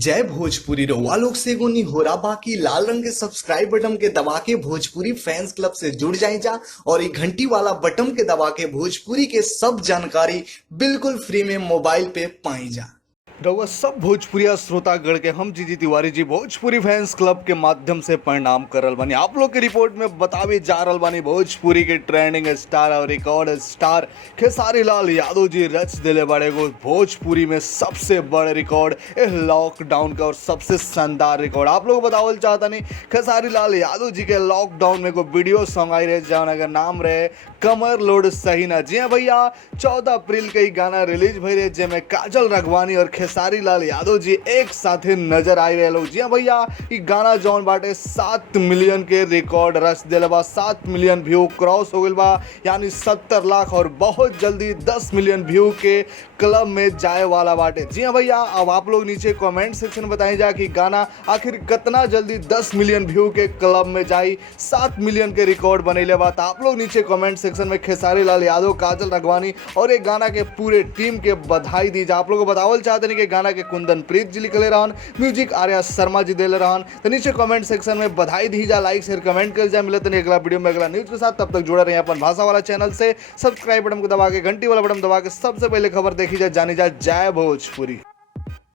जय भोजपुरी रउआ लोग से एगो निहोरा बाकी लाल रंग के सब्सक्राइब बटन के दबा के भोजपुरी फैंस क्लब से जुड़ जाए जा और ये घंटी वाला बटन के दबा के भोजपुरी के सब जानकारी बिल्कुल फ्री में मोबाइल पे पाई जा। रउआ सब भोजपुरिया श्रोतागण के हम जीजी तिवारी जी भोजपुरी फैंस क्लब के माध्यम से प्रणाम करल बानी। आप लोग के रिपोर्ट में बतावे जा रहल बानी भोजपुरी के ट्रेंडिंग स्टार और रिकॉर्ड स्टार खेसारी लाल यादव जी रच दिले बड़े गो भोजपुरी में सबसे बड़े रिकॉर्ड लॉकडाउन का और सबसे शानदार रिकॉर्ड आप लोग बतावल चाहता नहीं। खेसारी लाल यादव जी के लॉकडाउन में को वीडियो सॉन्ग आई रहे जौन अगर नाम रहे कमर लोड सही ना। जी हाँ भैया, 14 अप्रैल के ही गाना रिलीज भई रहे जेमे काजल राघवानी और खेसारी लाल यादव जी एक साथे नजर आई रहे लोग। जी हाँ भैया, ये गाना जौन बाटे 7 मिलियन के रिकॉर्ड रच दिले बा, 7 मिलियन व्यू क्रॉस हो गइल बा, यानी 70 लाख और बहुत जल्दी 10 मिलियन व्यू के क्लब में जाए वाला बाटे। जी हाँ भैया, अब आप लोग नीचे कमेंट सेक्शन में बताई जा कि गाना आखिर कितना जल्दी 10 मिलियन व्यू के क्लब में जाई, 7 मिलियन के रिकॉर्ड बनेले बा। तो आप लोग नीचे कमेंट सेक्शन में खेसारी लाल यादव, काजल राघवानी और एक गाना के पूरे टीम के बधाई दी जा। आप लोग को बतावल चाहते नहीं कि गाना के कुंदन प्रीत जी लिखले रहन, म्यूजिक आर्या शर्मा जी देले रहन। तो नीचे कमेंट सेक्शन में बधाई दी जा, लाइक शेयर कमेंट कर जा। मिलते हैं अगला वीडियो में अगला न्यूज के साथ, तब तक जुड़े रहिए अपन भाषा वाला चैनल से। सब्सक्राइब बटन को दबा के घंटी वाला बटन दबा के सबसे पहले खबर देखी जाए, जानी जाए। जय भोजपुरी।